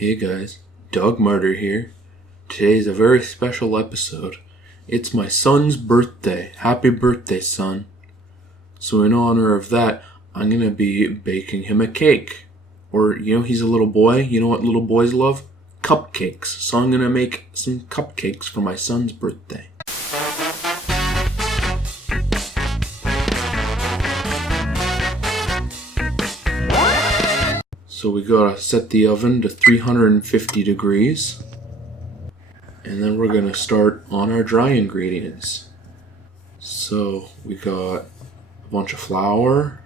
Hey guys, DogMartyr here. Today's a very special episode. It's my son's birthday. Happy birthday, son. So in honor of that, I'm going to be baking him a cake. Or, he's a little boy. You know what little boys love? Cupcakes. So I'm going to make some cupcakes for my son's birthday. So we gotta set the oven to 350 degrees. And then we're gonna start on our dry ingredients. So we got a bunch of flour.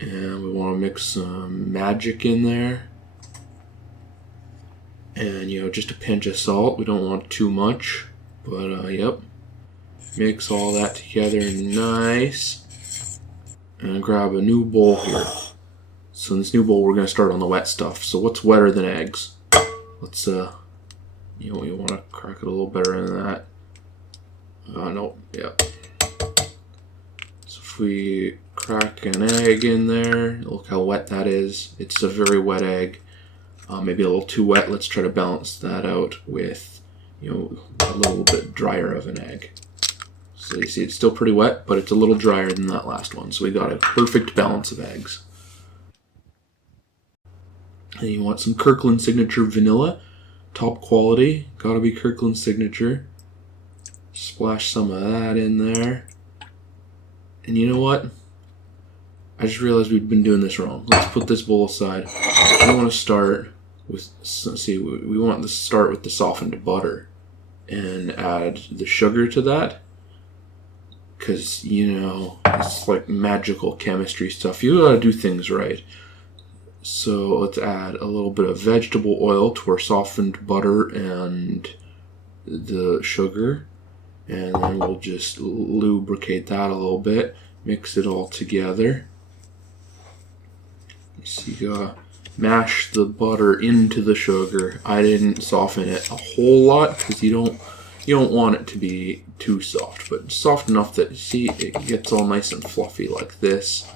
And we want to mix some magic in there. And just a pinch of salt. We don't want too much. But yep. Mix all that together nice. And grab a new bowl here. So in this new bowl, we're going to start on the wet stuff. So what's wetter than eggs? Let's, you want to crack it a little better than that. No, yeah. So if we crack an egg in there, look how wet that is. It's a very wet egg. Maybe a little too wet. Let's try to balance that out with, a little bit drier of an egg. So you see it's still pretty wet, but it's a little drier than that last one. So we got a perfect balance of eggs. And you want some Kirkland Signature vanilla, top quality, gotta be Kirkland Signature. Splash some of that in there. And you know what? I just realized we'd been doing this wrong. Let's put this bowl aside. I want to start with, we want to start with the softened butter and add the sugar to that. Because, it's like magical chemistry stuff. You gotta do things right. So let's add a little bit of vegetable oil to our softened butter and the sugar. And then we'll just lubricate that a little bit. Mix it all together. So you gotta mash the butter into the sugar. I didn't soften it a whole lot because you don't want it to be too soft. But soft enough that, it gets all nice and fluffy like this.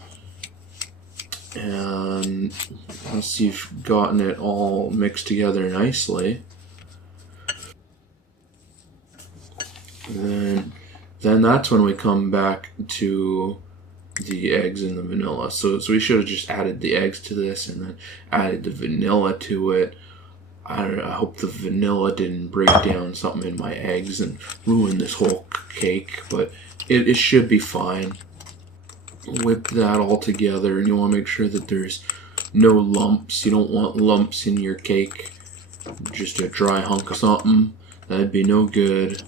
And once you've gotten it all mixed together nicely, then that's when we come back to the eggs and the vanilla. So we should have just added the eggs to this and then added the vanilla to it. I hope the vanilla didn't break down something in my eggs and ruin this whole cake, but it should be fine. Whip that all together, and you want to make sure that there's no lumps. You don't want lumps in your cake. Just a dry hunk of something, that'd be no good.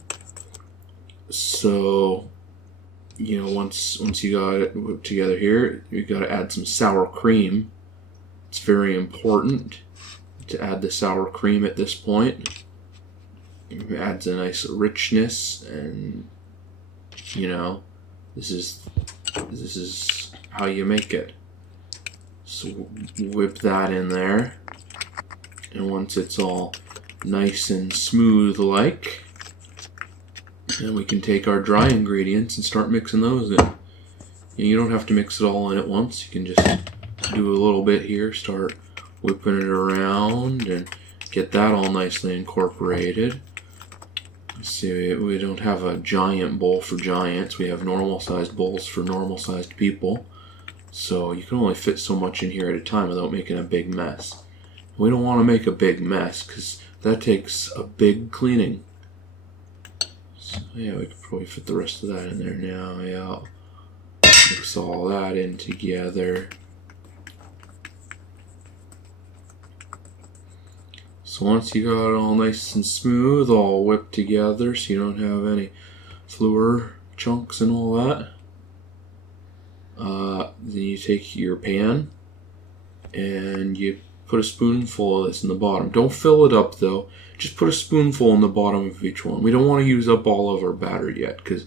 So, once you got it whipped together here, you got to add some sour cream. It's very important to add the sour cream at this point. It adds a nice richness, and this is how you make it. So whip that in there, and once it's all nice and smooth like, then we can take our dry ingredients and start mixing those in. And you don't have to mix it all in at once. You can just do a little bit here, start whipping it around and get that all nicely incorporated. See, we don't have a giant bowl for giants. We have normal-sized bowls for normal-sized people. So you can only fit so much in here at a time without making a big mess. We don't want to make a big mess because that takes a big cleaning. So yeah, we could probably fit the rest of that in there now. Yeah, mix all that in together. So once you got it all nice and smooth, all whipped together so you don't have any flour chunks and all that, then you take your pan and you put a spoonful of this in the bottom. Don't fill it up though, just put a spoonful in the bottom of each one. We don't want to use up all of our batter yet because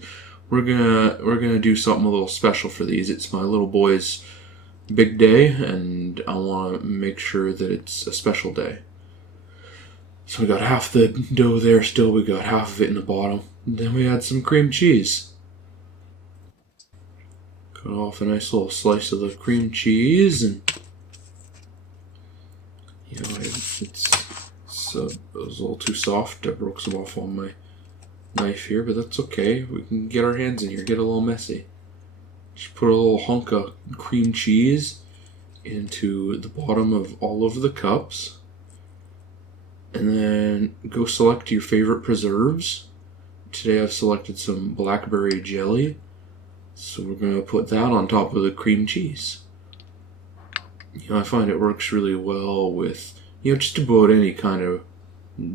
we're gonna do something a little special for these. It's my little boy's big day and I want to make sure that it's a special day. So we got half the dough there still, we got half of it in the bottom. And then we add some cream cheese. Cut off a nice little slice of the cream cheese and It was a little too soft. I broke some off on my knife here, but that's okay. We can get our hands in here, get a little messy. Just put a little hunk of cream cheese into the bottom of all of the cups. And then go select your favorite preserves. Today I've selected some blackberry jelly. So we're going to put that on top of the cream cheese. I find it works really well with, just about any kind of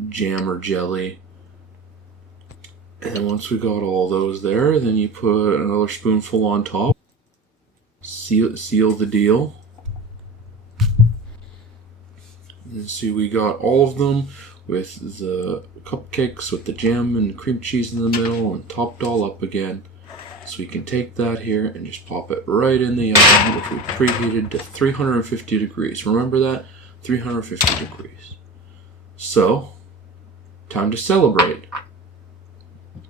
jam or jelly. And then once we got all those there, then you put another spoonful on top. Seal the deal. And see, we got all of them with the cupcakes with the jam and cream cheese in the middle and topped all up again. So we can take that here and just pop it right in the oven, which we preheated to 350 degrees. Remember that? 350 degrees. So, time to celebrate.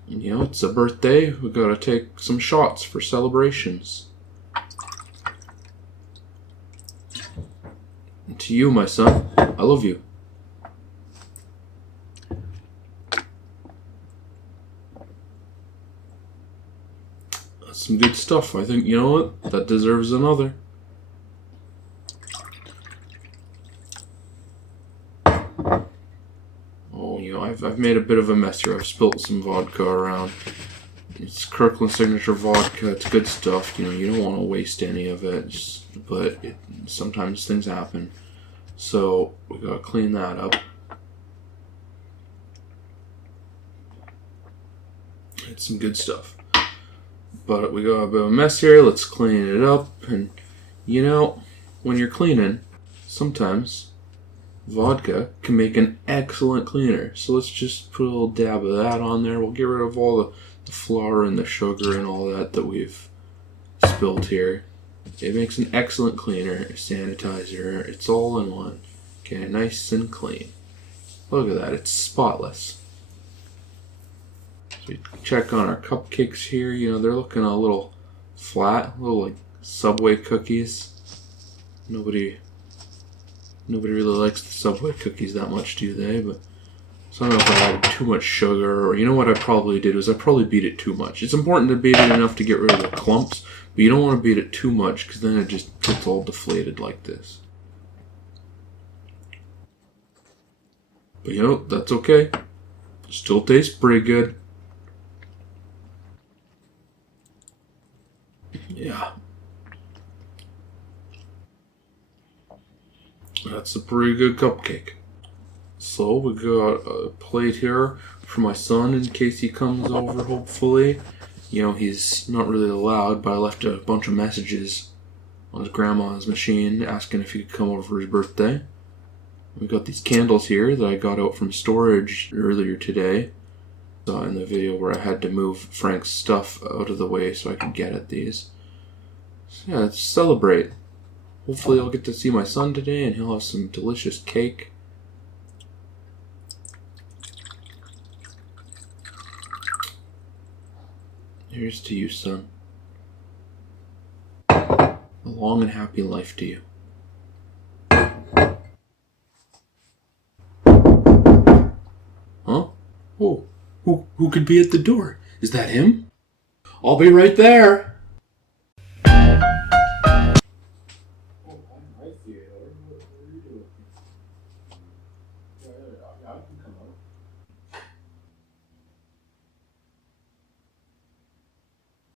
It's a birthday. We gotta take some shots for celebrations. And to you, my son, I love you. That's some good stuff. I think, you know what? That deserves another. Oh, I've made a bit of a mess here. I've spilt some vodka around. It's Kirkland Signature vodka. It's good stuff. You don't want to waste any of it. But sometimes things happen. So we gotta clean that up. It's some good stuff. But we got a bit of a mess here. Let's clean it up. And when you're cleaning, sometimes vodka can make an excellent cleaner. So let's just put a little dab of that on there. We'll get rid of all the flour and the sugar and all that we've spilled here. It makes an excellent cleaner, sanitizer. It's all in one. Okay, nice and clean. Look at that, it's spotless. So we check on our cupcakes here. They're looking a little flat, a little like Subway cookies. Nobody really likes the Subway cookies that much, do they? But so I don't know if I added too much sugar, or what I probably did was I probably beat it too much. It's important to beat it enough to get rid of the clumps, but you don't want to beat it too much because then it just gets all deflated like this. But that's okay. Still tastes pretty good. Yeah. That's a pretty good cupcake. So we got a plate here for my son in case he comes over, hopefully. He's not really allowed, but I left a bunch of messages on his grandma's machine asking if he could come over for his birthday. We got these candles here that I got out from storage earlier today. Saw in the video where I had to move Frank's stuff out of the way so I could get at these. So yeah, let's celebrate. Hopefully I'll get to see my son today and he'll have some delicious cake. Here's to you, son. A long and happy life to you. Huh? Oh, who could be at the door? Is that him? I'll be right there.